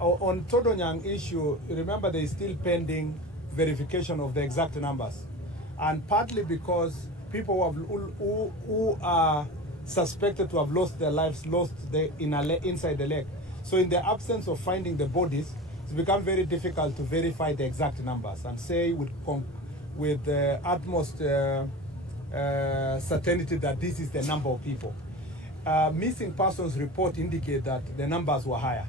on Todonyag issue, remember there is still pending verification of the exact numbers, and partly because people who are suspected to have lost their lives inside the lake. So in the absence of finding the bodies, it's become very difficult to verify the exact numbers and say with the utmost certainty that this is the number of people. Missing persons report indicate that the numbers were higher,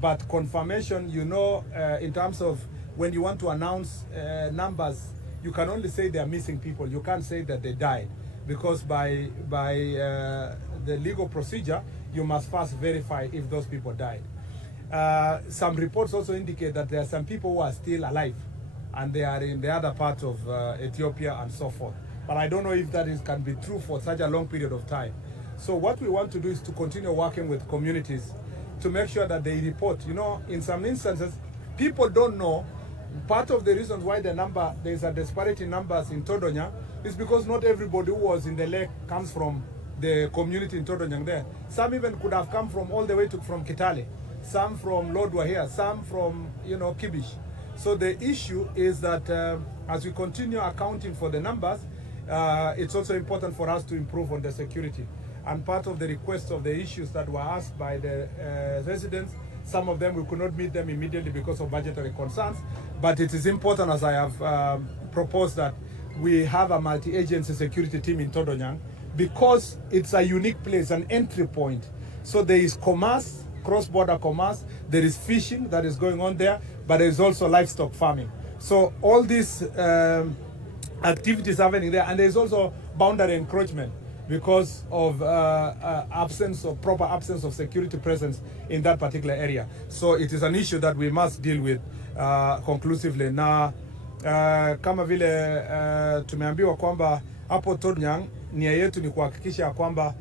but confirmation, in terms of when you want to announce numbers, you can only say they are missing people. You can't say that they died, because by the legal procedure, you must first verify if those people died. Some reports also indicate that there are some people who are still alive, and they are in the other part of Ethiopia and so forth. But I don't know if that can be true for such a long period of time. So what we want to do is to continue working with communities to make sure that they report. In some instances, people don't know. Part of the reason why there's a disparity in numbers in Todonyag is because not everybody who was in the lake comes from the community in Todonyag there. Some even could have come from all the way from Kitale, some from Lodwar here, some from Kibish. So the issue is that as we continue accounting for the numbers, it's also important for us to improve on the security. And part of the request of the issues that were asked by the residents, some of them we could not meet them immediately because of budgetary concerns, but it is important, as I have proposed, that we have a multi-agency security team in Todonyag, because it's a unique place, an entry point. So there is commerce, cross-border commerce, there is fishing that is going on there, but there is also livestock farming. So all these activities happening there, and there is also boundary encroachment because of proper absence of security presence in that particular area. So it is an issue that we must deal with conclusively. Na kama vile tumeambiwa kwamba hapo Todonyag nia yetu ni kuhakikisha kwamba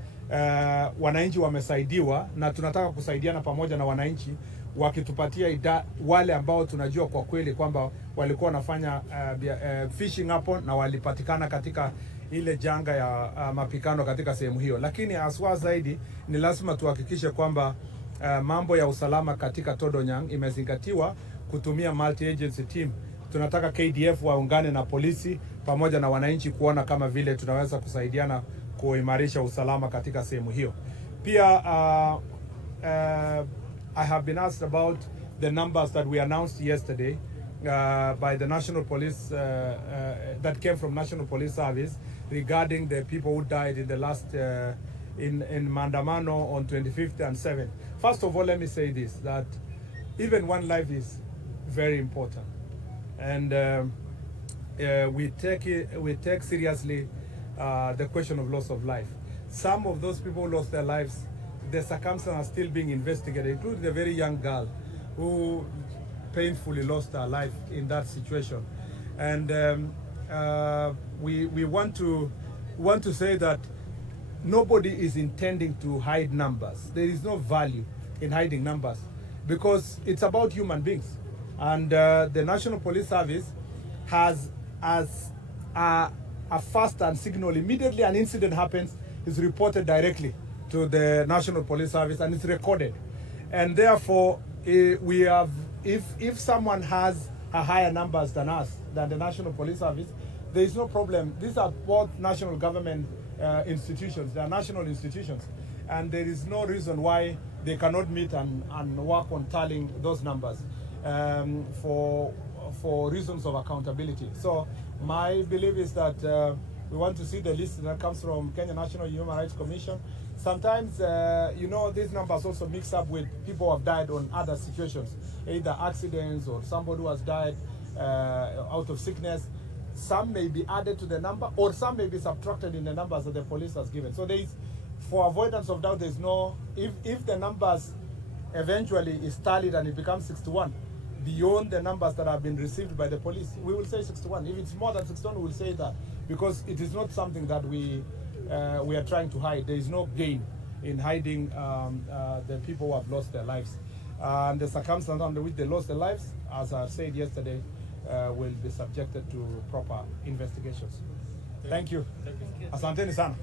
wananchi wamesaidiwa, na tunataka kusaidiana pamoja na wananchi, wakitupatia wale ambao tunajua kwa kweli kwamba walikuwa wanafanya fishing hapo na walipatikana katika ile janga ya mapikano katika sehemu hiyo. Lakini aswa zaidi ni lazima tuhakikishe kwamba mambo ya usalama katika Todonyag imezingatiwa kutumia multi-agency team. Tunataka KDF waungane na polisi pamoja na wananchi kuona kama vile tunaweza kusaidiana kuimarisha usalama katika sehemu hiyo. Pia I have been asked about the numbers that we announced yesterday by the National Police that came from National Police Service regarding the people who died in the last in Mandamano on 25th and 7th. First of all, let me say this, that even one life is very important, and we take seriously the question of loss of life. Some of those people who lost their lives, the circumstances are still being investigated, including a very young girl who painfully lost her life in that situation. And we want to say that nobody is intending to hide numbers. There is no value in hiding numbers, because it's about human beings. And the National Police Service has as a fast and signal. Immediately an incident happens, is reported directly to the National Police Service and it's recorded. And therefore, we have, if someone has a higher numbers than us, than the National Police Service, there is no problem. These are both national government institutions. They are national institutions. And there is no reason why they cannot meet and work on tallying those numbers for reasons of accountability. So my belief is that we want to see the list that comes from Kenya National Human Rights Commission. Sometimes, these numbers also mix up with people who have died on other situations, either accidents or somebody who has died out of sickness. Some may be added to the number, or some may be subtracted in the numbers that the police has given. So there is, for avoidance of doubt, there's no, if the numbers eventually is tallied and it becomes 61, beyond the numbers that have been received by the police, we will say 61. If it's more than 61, we will say that, because it is not something that we are trying to hide. There is no gain in hiding the people who have lost their lives. And the circumstances under which they lost their lives, as I said yesterday, will be subjected to proper investigations. Thank you. Asanteni sana.